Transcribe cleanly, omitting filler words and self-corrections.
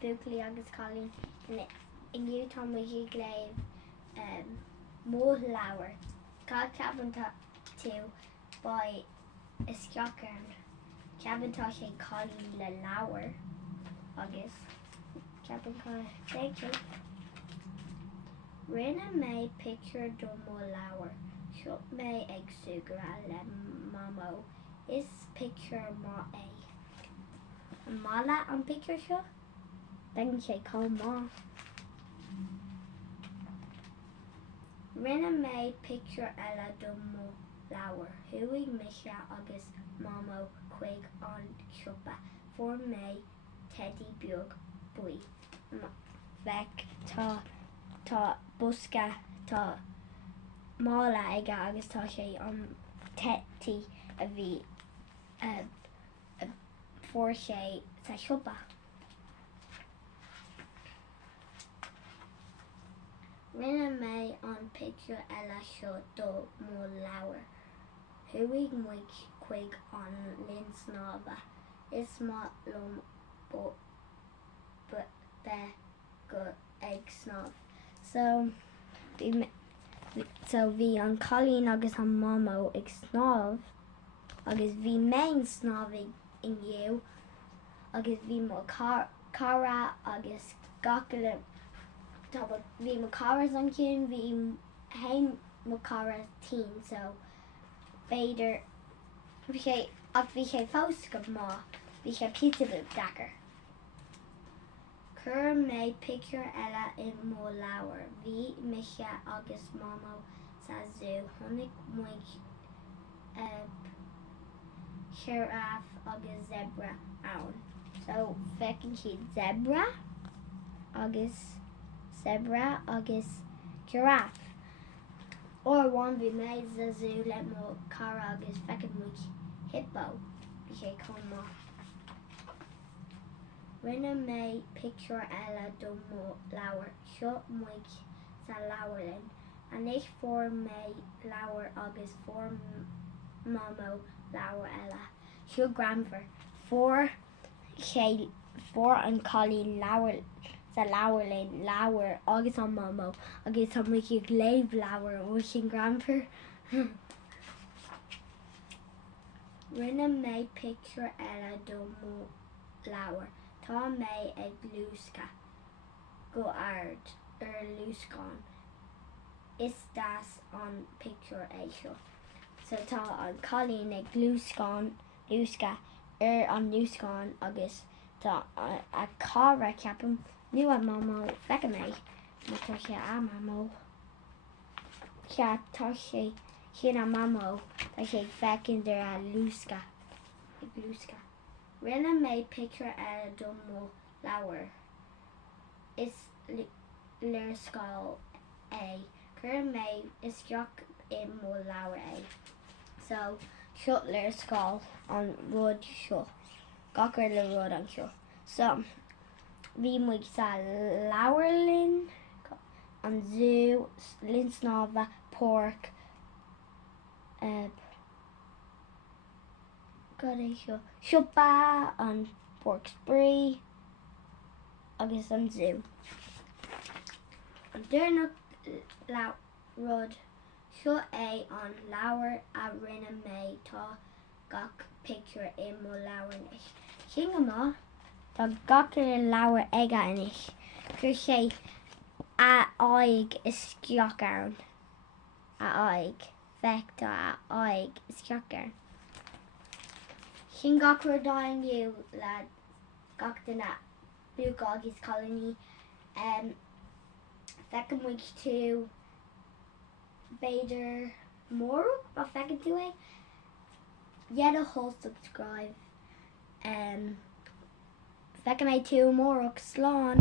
buclí agus Colleen in Utah muigi gléibh mó leabhar. Cá ceabantá tú ba isceacairn. Ceabantá sé Colleen le leabhar agus ceabantá sé. Rinne mé picture do mó leabhar. Seo mé ag sugra le mamó. Is picture má é. Mala an picture seo? Then sé com má. Rinne mé picture eile do mó leabhar. Thuig mise agus mamó chuig an siopa. For mé teddy beag buí. Feic tá busca tá mála aige agus tá sé an tetí a bhí for sé sa siopa. Rinne mé an picture eile seo do mó leabhar. Thuig muig chuig an linsnáva. Is má lom be go ag snáb. So bhí an Colleen agus an mamó ag snáb agus bhí main snáb inniu agus bhí mo cara agus gacaile bhí mo caras an cún bhí hain mo cara teen so féidir bhí sé fós go má bhí sé peaceable dagger. Cur mé picture eile in mó leabhar. Bhí mise agus mamó sa zoo. Honnig muig giraffe agus zebra ann. So fecinn siad zebra agus giraffe. Or one bhí mé sa zoo le mó cara agus fecinn muig hippo. Bhí sé com má. Rinne mé picture eile do mó leabhar. Seo muig sa leabharlinn. Anis for mé leabhar agus for mamó leabhar eile. Seo granmhar. For an Colleen leabhar sa leabharlinn leabhar agus an mamó agus tá muig ag léibh leabhar ó sin granmhar. Rinne mé picture eile do mó leabhar. Tá mé ag lúsca go ard lúscán. Is das an picture é seo. So tá an Colleen ag lúsca an lúscán agus tá a cara ceapam nu a mamó fecha mé má tá sé a mamó. Tá sé sin a mamó tá sé fecinn de a lúsca. Rinne mé picture eile do mó leabhar. Is léirscáil é. Cur mé isceach I mó leabhar é. So seo léirscáil an rud seo. Gachar le rud an seo. So bhí muig sa leabharlinn, an zoo, linsnáva, porc, siopa, an porc spree, agus an zoo. An dúnach rud seo é an leabhar a rinne mé tá gach picture I mó leabhar. Sin go má tá gachar leabhar aige inis. Cur sé a aig isceach ann. A aig. Feic tá a aig isceach ann. Sin gachar dá inniu le gach duine buaca agus Colleen. Feiceann muig tú beidir mórú ba feiceann tú é. Get a whole subscribe. Feiceann mé tú mórach slán.